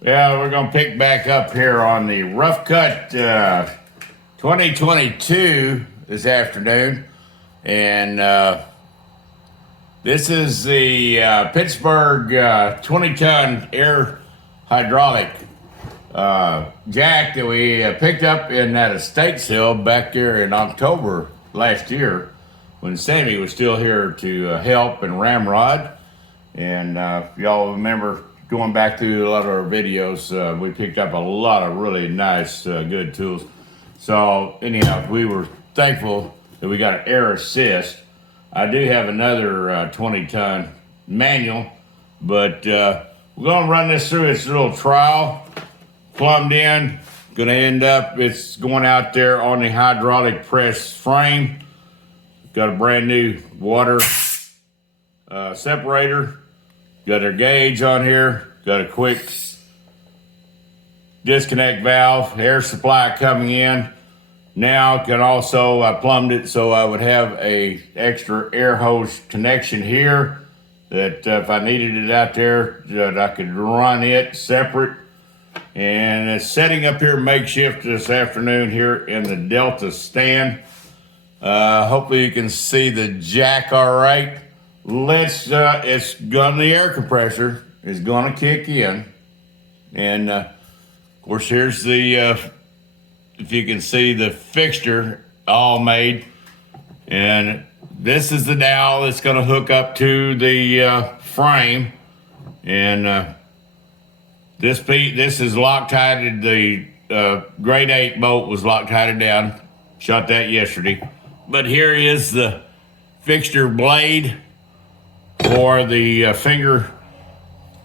Yeah, we're gonna pick back up here on the Rough Cut 2022 this afternoon, and this is the Pittsburgh 20-ton air hydraulic jack that we picked up in that estate sale back there in October last year when Sammy was still here to help and ramrod. And y'all remember going back through a lot of our videos, we picked up a lot of really nice, good tools. So anyhow, we were thankful that we got an air assist. I do have another 20-ton manual, but we're gonna run this through its little trial, plumbed in. Gonna end up, it's going out there on the hydraulic press frame. Got a brand new water separator. Got our gauge on here, got a quick disconnect valve, air supply coming in. Now can also, I plumbed it so I would have a extra air hose connection here that if I needed it out there, that I could run it separate. And it's setting up here makeshift this afternoon here in the Delta stand. Hopefully you can see the jack all right. It's gonna, the air compressor is gonna kick in. And of course, here's the, if you can see the fixture all made. And this is the dowel that's gonna hook up to the frame. And this is Loctited, the grade 8 bolt was Loctited down. Shot that yesterday. But here is the fixture blade for the finger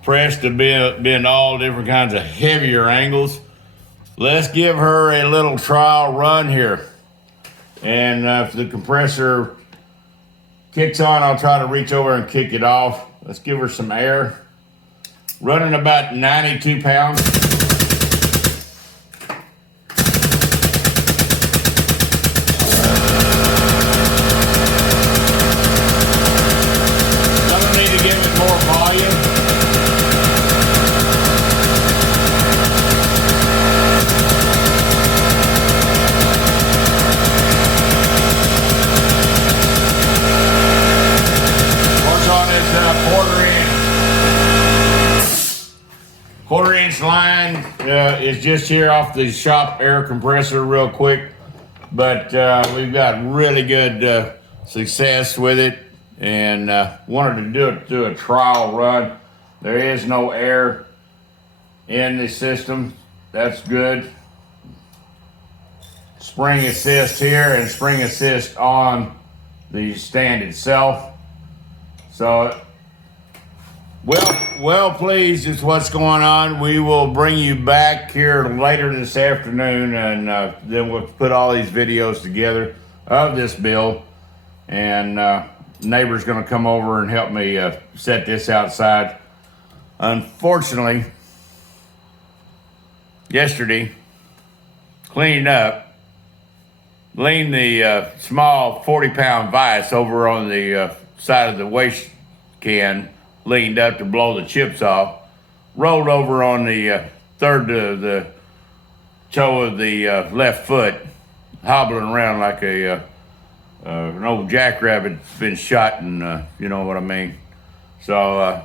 press to bend all different kinds of heavier angles. Let's give her a little trial run here. And if the compressor kicks on, I'll try to reach over and kick it off. Let's give her some air. Running about 92 pounds. Quarter-inch line is just here off the shop air compressor real quick, but we've got really good success with it, and wanted to do a trial run. There is no air in the system. That's good. Spring assist here and spring assist on the stand itself. So well pleased is what's going on. We will bring you back here later this afternoon, and then we'll put all these videos together of this build. And neighbor's gonna come over and help me set this outside. Unfortunately, yesterday, cleaning up, leaned the small 40-pound vise over on the side of the waste can, leaned up to blow the chips off, rolled over on the third of the toe of the left foot, hobbling around like an old jackrabbit been shot, and you know what I mean. So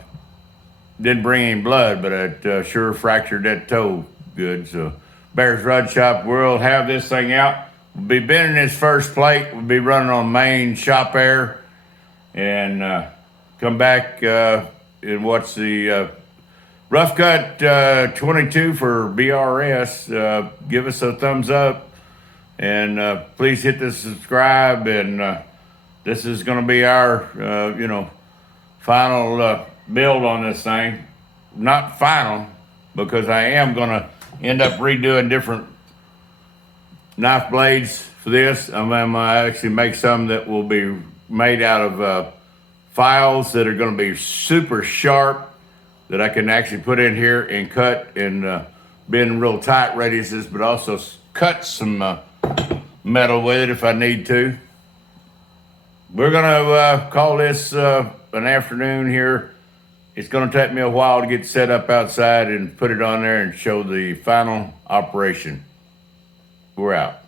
didn't bring any blood, but it sure fractured that toe good. So Bear's Rod Shop, we'll have this thing out. We'll be bending this first plate. We'll be running on main shop air, and come back and watch the Rough Cut 22 for BRS. Give us a thumbs up, and please hit the subscribe. And this is going to be our, final build on this thing. Not final, because I am going to end up redoing different knife blades for this. I'm going to actually make some that will be made out of files that are going to be super sharp, that I can actually put in here and cut and bend real tight radiuses, but also cut some metal with it if I need to. We're going to call this an afternoon here It's going to take me a while to get set up outside and put it on there and show the final operation. We're out.